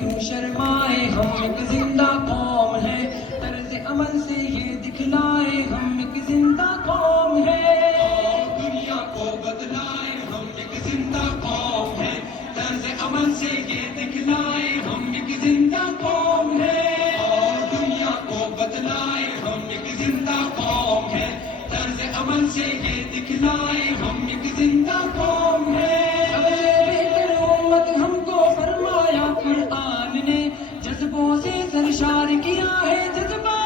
کیوں شرمائے، ہم ایک زندہ قوم ہے، طرز عمل سے یہ دکھلائے ہم ایک زندہ قوم ہے۔ دنیا کو بدلائے ہم ایک زندہ قوم ہے، طرز عمل سے یہ دکھلائے ہم ایک زندہ قوم ہے۔ دنیا کو بدلائے ہم ایک زندہ قوم ہے، طرز عمل سے یہ دکھلائے ہم ایک زندہ قوم ہے۔ سب سے بہتر امت ہم کو فرمایا قرآن نے، جذبوں سے سرشار کیا ہے جذبہ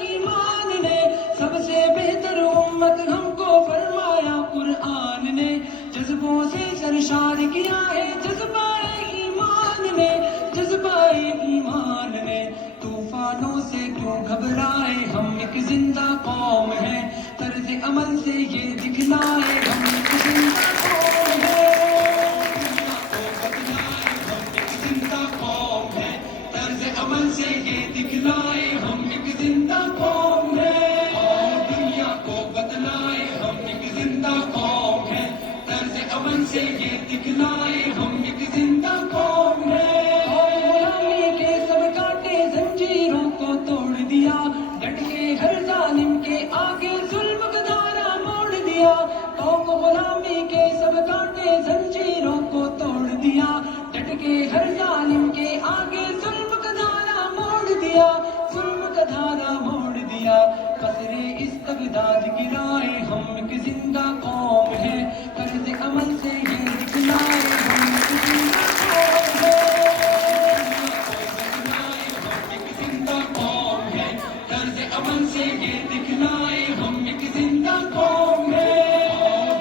ایمان نے۔ سب سے بہتر امت ہم کو فرمایا قرآن نے، جذبوں سے سرشار کیا ہے جذبہ ایمان نے، جذبہ ایمان نے۔ طوفانوں سے کیوں گھبرائے، ہم ایک زندہ قوم ہے، طرز عمل سے یہ دکھلائے ہم ایک زندہ قوم ہے۔ دنیا کو بدلائے ہم ایک زندہ قوم ہے، طرز عمل سے یہ دکھلائے ہم ایک زندہ قوم ہے۔ دنیا کو بدلائے ہم ایک زندہ قوم ہے، طرز عمل سے یہ دکھلائے ہم ایک زندہ قوم ہے۔ غلامی کے سب کاٹے زنجیروں کو توڑ دیا، ڈٹ کے ہر ظالم کے آگے ظلم کا دھارا موڑ دیا۔ قوم غلامی کے سب کاٹے زنجیروں کو توڑ دیا، ڈٹ کے ہر ظالم کے آگے ظلم کا دھارا موڑ دیا، ظلم کا دھارا موڑ دیا۔ قصرے استبداد گرائے ہم ایک زندہ قوم ہے، طرز عمل سے یہ دکھلائے ہم ایک زندہ قوم ہے۔ زندہ قوم ہے، طرز عمل سے یہ دکھلائے ہم ایک زندہ قوم ہے۔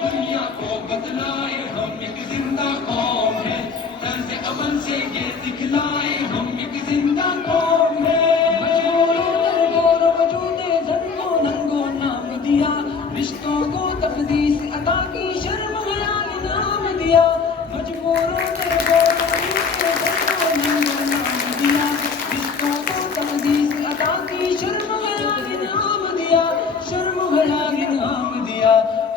دنیا کو بدلائے ہم ایک زندہ قوم ہے، طرز عمل سے یہ دکھلائے ہم ایک زندہ قوم ہے۔ مجبوروں پر غور وجود زن کو ننگو نام دیا، رشتوں کو تقدیس عطا کی شرم حیا انعام دیا۔ مجبوروں پر غور وجود زن کو ننگو نام دیا، رشتوں کو تقدیس عطا کی شرم حیا انعام دیا، شرم حیا انعام دیا۔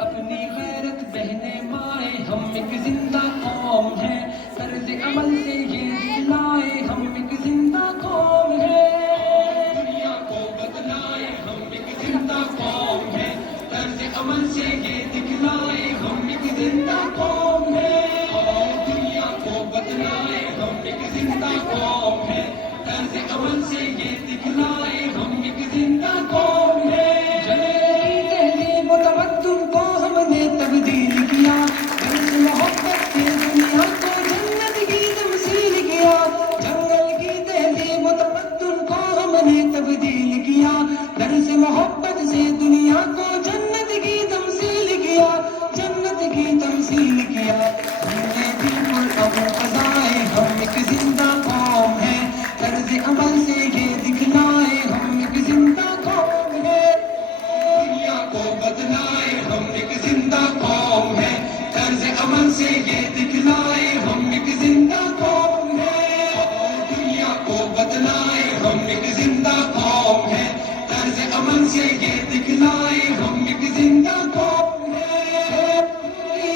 اپنی غیرت بہنے مائے ہم ایک زندہ قوم ہے، طرز عمل سے یہ دکھلائے ہم ایک زندہ قوم ہے۔ دنیا کو بدلائے ہم ایک زندہ قوم ہے، طرز عمل سے یہ دکھلائے ہم ایک زندہ قوم ہے۔ دنیا کو بدلائے ہم ایک زندہ قوم ہے، طرز عمل سے یہ دکھلائے ہم ایک زندہ قوم ہے۔ جنگل کی تہذیب و تمدن کو ہم نے تبدیل کیا، درس محبت سے دنیا کو جنت کی تمثیل کیا۔ جنگل کی تہذیب و تمدن کو ہم نے تبدیل کیا، درس محبت سے دنیا کو جنت کی تمثیل کیا، جنت کی تمثیل کیا۔ ہم نے دل پر ابو قضائے ہم ایک زندہ قوم ہے، طرز عمل سے یہ دکھلائے ہم ایک زندہ قوم ہے۔ دنیا کو بدلائے ہم ایک زندہ قوم ہے، طرز عمل سے یہ دکھلائے ہم ایک زندہ قوم ہے۔ دنیا کو بدلائے ہم ایک زندہ قوم ہے، طرز عمل سے یہ دکھلائے ہم ایک زندہ قوم ہے۔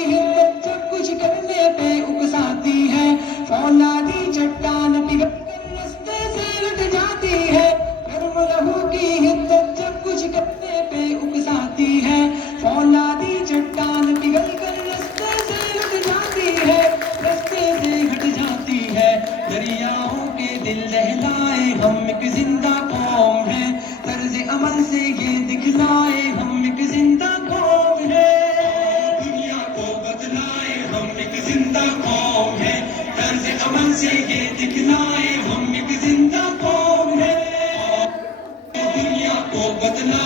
ہمت جب کچھ کرنے پہ اکساتی ہے، فولادی چٹان پگھل کر رستے سے لٹ جاتی ہے۔ گرم لہو کی حدت جب کچھ کرنے پہ اکساتی ہے، فولادی چٹان پگھل کر رستے سے لٹ جاتی ہے، رستے سے ہٹ جاتی ہے۔ دریاؤں کے دل دہلائے ہم ایک زندہ قوم ہے، طرز عمل سے یہ دکھلائے ہم ایک زندہ قوم ہے۔ دنیا کو بدلائے ہم ایک زندہ قوم ہے، طرز عمل سے یہ دکھلائے ہم ایک زندہ قوم ہے۔ دنیا کو بدلائے